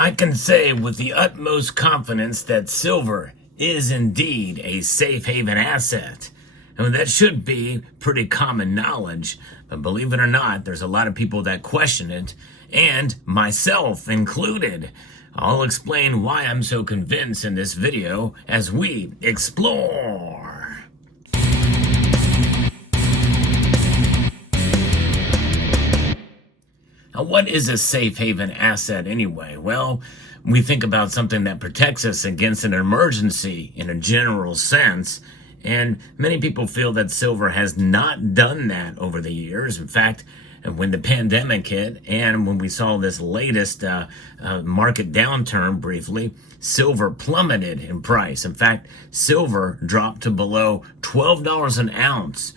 I can say with the utmost confidence that silver is indeed a safe haven asset. And that should be pretty common knowledge, but believe it or not, there's a lot of people that question it, and myself included. I'll explain why I'm so convinced in this video as we explore. Now, what is a safe haven asset anyway? Well, we think about something that protects us against an emergency in a general sense, and many people feel that silver has not done that over the years. In fact, when the pandemic hit and when we saw this latest market downturn briefly, silver plummeted in price. In fact, silver dropped to below $12 an ounce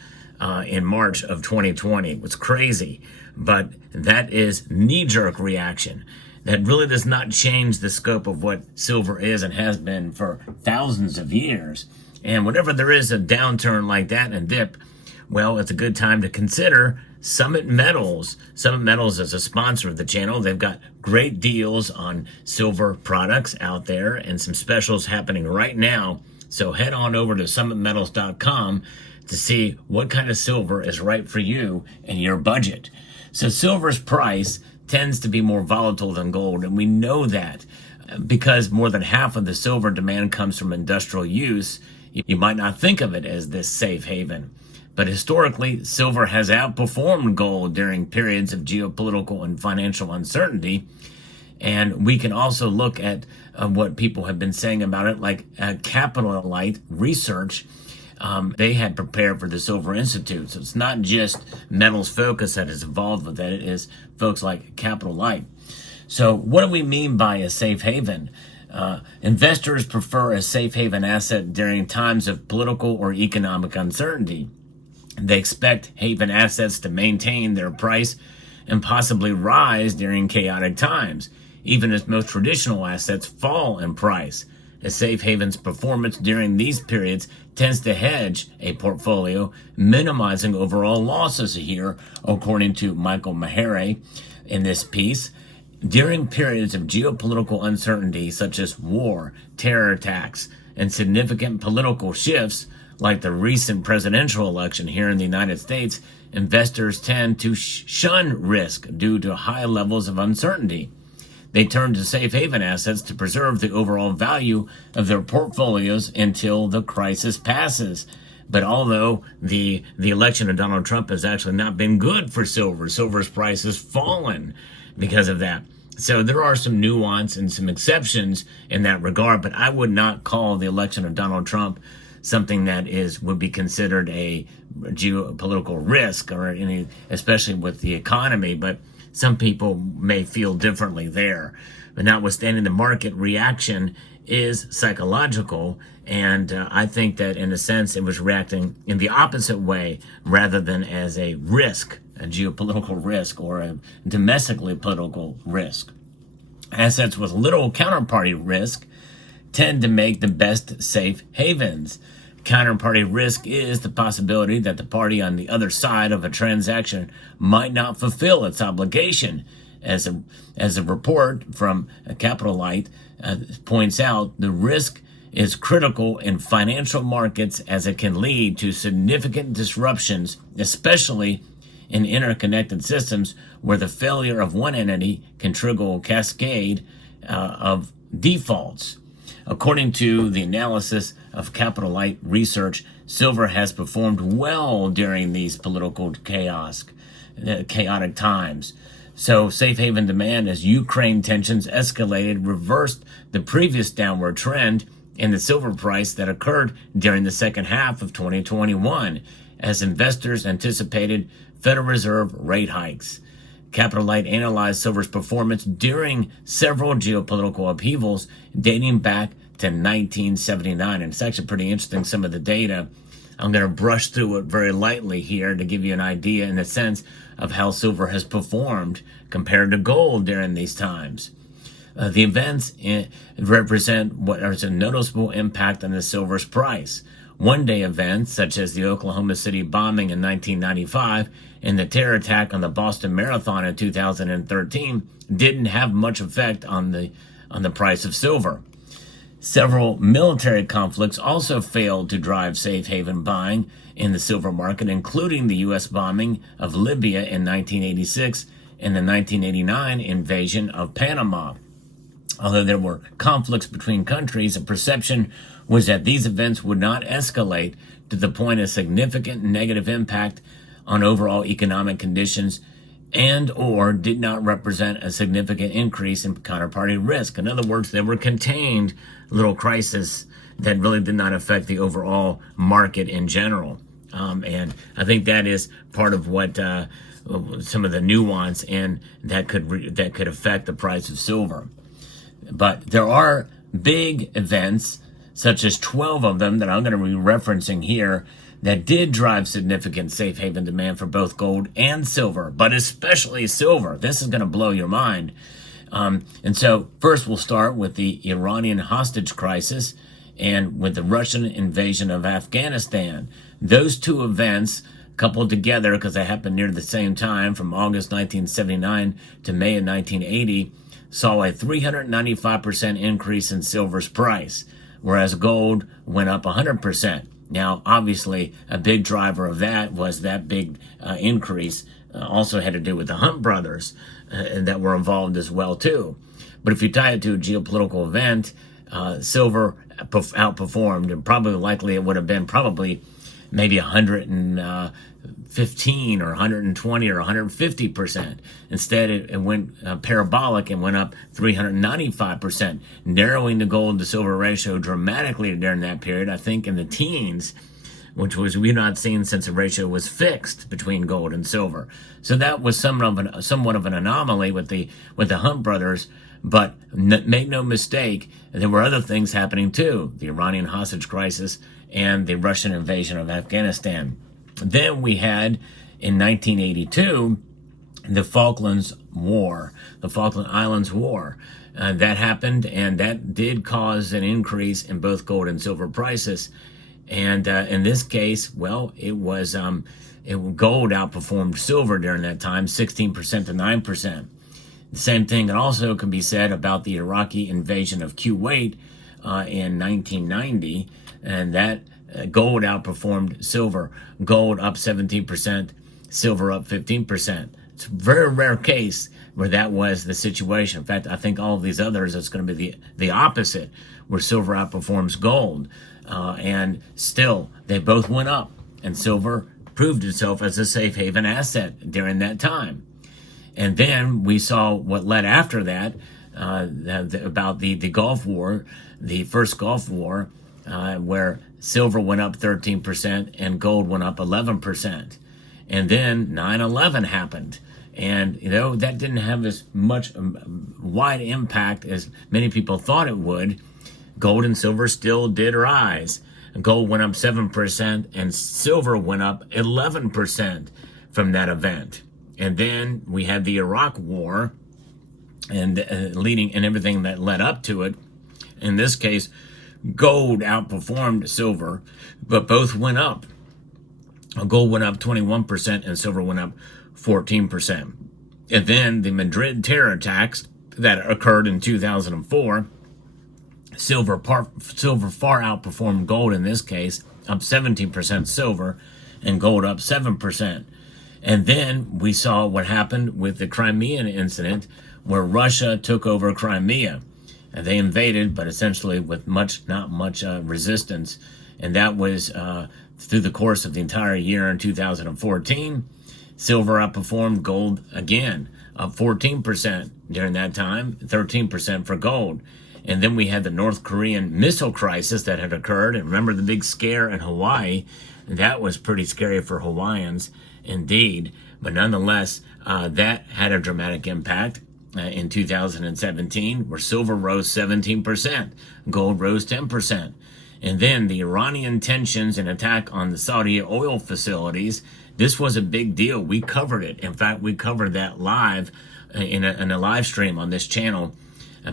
in March of 2020. It was crazy, but that is knee-jerk reaction. That really does not change the scope of what silver is and has been for thousands of years. And whenever there is a downturn like that and dip, well, it's a good time to consider Summit Metals. Summit Metals is a sponsor of the channel. They've got great deals on silver products out there and some specials happening right now. So head on over to summitmetals.com to see what kind of silver is right for you and your budget. So silver's price tends to be more volatile than gold, and we know that because more than half of the silver demand comes from industrial use. You might not think of it as this safe haven, but historically, silver has outperformed gold during periods of geopolitical and financial uncertainty. And we can also look at what people have been saying about it, like Capital Light Research. They had prepared for the Silver Institute. So it's not just Metals Focus that is involved with that. It is folks like Capital Light. So what do we mean by a safe haven? Investors prefer a safe haven asset during times of political or economic uncertainty. They expect haven assets to maintain their price and possibly rise during chaotic times, even as most traditional assets fall in price. A safe haven's performance during these periods tends to hedge a portfolio, minimizing overall losses here, according to Michael Mahere in this piece. During periods of geopolitical uncertainty, such as war, terror attacks, and significant political shifts, like the recent presidential election here in the United States, investors tend to shun risk due to high levels of uncertainty. They turn to safe haven assets to preserve the overall value of their portfolios until the crisis passes. But although the election of Donald Trump has actually not been good for silver, silver's price has fallen because of that. So there are some nuance and some exceptions in that regard, but I would not call the election of Donald Trump something that would be considered a geopolitical risk, or any, especially with the economy. But some people may feel differently there. But notwithstanding, the market reaction is psychological, and I think that in a sense it was reacting in the opposite way rather than as a risk, a geopolitical risk or a domestically political risk. Assets with little counterparty risk tend to make the best safe havens. Counterparty risk is the possibility that the party on the other side of a transaction might not fulfill its obligation. As a report from Capital Light points out, the risk is critical in financial markets as it can lead to significant disruptions, especially in interconnected systems where the failure of one entity can trigger a cascade of defaults. According to the analysis of Capital Light Research, silver has performed well during these political chaotic times. So safe haven demand, as Ukraine tensions escalated, reversed the previous downward trend in the silver price that occurred during the second half of 2021, as investors anticipated Federal Reserve rate hikes. Capital Light analyzed silver's performance during several geopolitical upheavals dating back to 1979. And it's actually pretty interesting, some of the data. I'm going to brush through it very lightly here to give you an idea in a sense of how silver has performed compared to gold during these times. The events represent what is a noticeable impact on the silver's price. one-day events such as the Oklahoma City bombing in 1995 and the terror attack on the Boston Marathon in 2013 didn't have much effect on the price of silver. Several military conflicts also failed to drive safe haven buying in the silver market, including the U.S. bombing of Libya in 1986 and the 1989 invasion of Panama. Although there were conflicts between countries, the perception was that these events would not escalate to the point of significant negative impact on overall economic conditions and or did not represent a significant increase in counterparty risk. In other words, they were contained little crises that really did not affect the overall market in general. And I think that is part of what some of the nuance and that could affect the price of silver. But there are big events, such as 12 of them that I'm going to be referencing here, that did drive significant safe haven demand for both gold and silver, but especially silver. This is going to blow your mind. And so first we'll start with the Iranian hostage crisis and with the Russian invasion of Afghanistan. Those two events coupled together, because they happened near the same time from August 1979 to May of 1980, saw a 395% increase in silver's price, whereas gold went up 100%. Now, obviously, a big driver of that was that big increase also had to do with the Hunt brothers that were involved as well, too. But if you tie it to a geopolitical event, silver outperformed, and probably likely it would have been probably maybe 115 or 120 or 150%. Instead, it went parabolic and went up 395%, narrowing the gold to silver ratio dramatically during that period, I think in the teens, which was we've not seen since the ratio was fixed between gold and silver. So that was somewhat of an anomaly with the Hunt brothers. But make no mistake, there were other things happening too: the Iranian hostage crisis and the Russian invasion of Afghanistan. Then we had, in 1982, the Falklands War, the Falkland Islands War. That happened, and that did cause an increase in both gold and silver prices. And in this case, well, gold outperformed silver during that time, 16% to 9%. The same thing also can be said about the Iraqi invasion of Kuwait in 1990, and that gold outperformed silver. Gold up 17%, silver up 15%. It's a very rare case where that was the situation. In fact, I think all of these others, it's going to be the opposite, where silver outperforms gold. And still, they both went up, and silver proved itself as a safe haven asset during that time. And then we saw what led after that, about the Gulf War, the first Gulf War, where silver went up 13% and gold went up 11%. And then 9/11 happened. And, that didn't have as much wide impact as many people thought it would. Gold and silver still did rise. Gold went up 7% and silver went up 11% from that event. And then we had the Iraq War and everything that led up to it. In this case, gold outperformed silver, but both went up. Gold went up 21% and silver went up 14%. And then the Madrid terror attacks that occurred in 2004, silver far outperformed gold in this case, up 17% silver, and gold up 7%. And then we saw what happened with the Crimean incident, where Russia took over Crimea. And they invaded, but essentially with not much resistance. And that was through the course of the entire year in 2014. Silver outperformed gold again, up 14% during that time, 13% for gold. And then we had the North Korean missile crisis that had occurred. And remember the big scare in Hawaii? That was pretty scary for Hawaiians, indeed. But nonetheless, that had a dramatic impact in 2017, where silver rose 17%, gold rose 10%. And then the Iranian tensions and attack on the Saudi oil facilities, this was a big deal. We covered it. In fact, we covered that live in a live stream on this channel.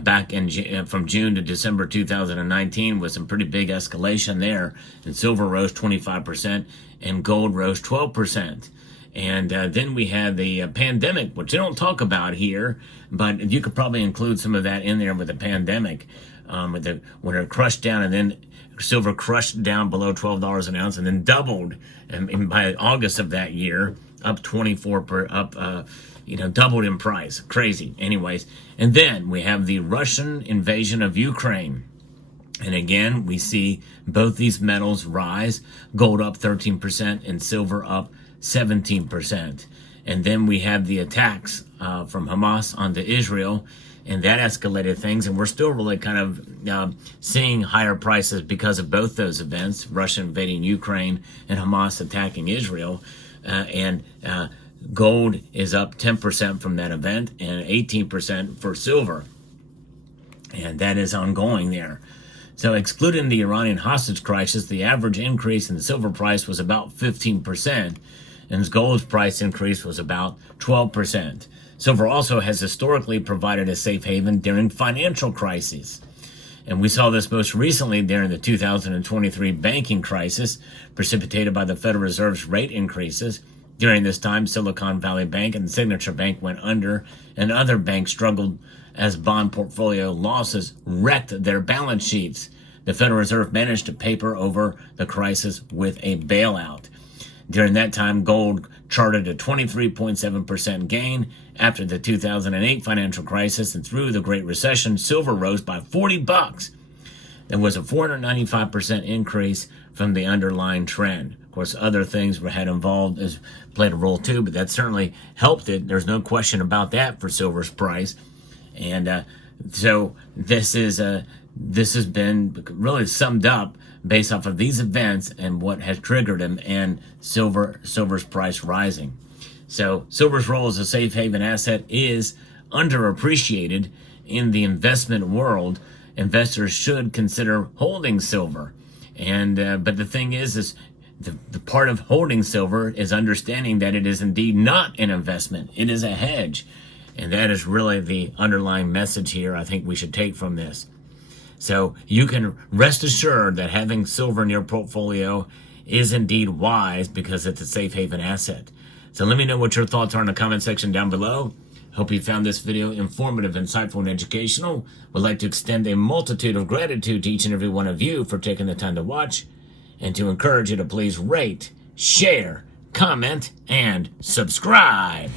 back in from June to December 2019 was some pretty big escalation there, and silver rose 25% and gold rose 12%. And then we had the pandemic, which they don't talk about here, but you could probably include some of that in there with the pandemic, when it crushed down, and then silver crushed down below $12 an ounce, and then doubled, and by August of that year, up 24 doubled in price. Crazy. Anyways, and then we have the Russian invasion of Ukraine. And again, we see both these metals rise, gold up 13% and silver up 17%. And then we have the attacks from Hamas onto Israel, and that escalated things. And we're still really kind of seeing higher prices because of both those events, Russia invading Ukraine and Hamas attacking Israel. And gold is up 10% from that event and 18% for silver. And that is ongoing there. So excluding the Iranian hostage crisis, the average increase in the silver price was about 15%, and gold's price increase was about 12%. Silver also has historically provided a safe haven during financial crises. And we saw this most recently during the 2023 banking crisis, precipitated by the Federal Reserve's rate increases. During this time, Silicon Valley Bank and Signature Bank went under, and other banks struggled as bond portfolio losses wrecked their balance sheets. The Federal Reserve managed to paper over the crisis with a bailout. During that time, gold charted a 23.7% gain. After the 2008 financial crisis and through the Great Recession, silver rose by $40. There was a 495% increase from the underlying trend. Of course, other things had involved as played a role too, but that certainly helped it. There's no question about that for silver's price. And so this has been really summed up based off of these events and what has triggered them, and silver's price rising. So silver's role as a safe haven asset is underappreciated in the investment world. Investors should consider holding silver. And but the thing is the part of holding silver is understanding that it is indeed not an investment. It is a hedge. And that is really the underlying message here I think we should take from this. So you can rest assured that having silver in your portfolio is indeed wise because it's a safe haven asset. So let me know what your thoughts are in the comment section down below. Hope you found this video informative, insightful, and educational. Would like to extend a multitude of gratitude to each and every one of you for taking the time to watch, and to encourage you to please rate, share, comment, and subscribe.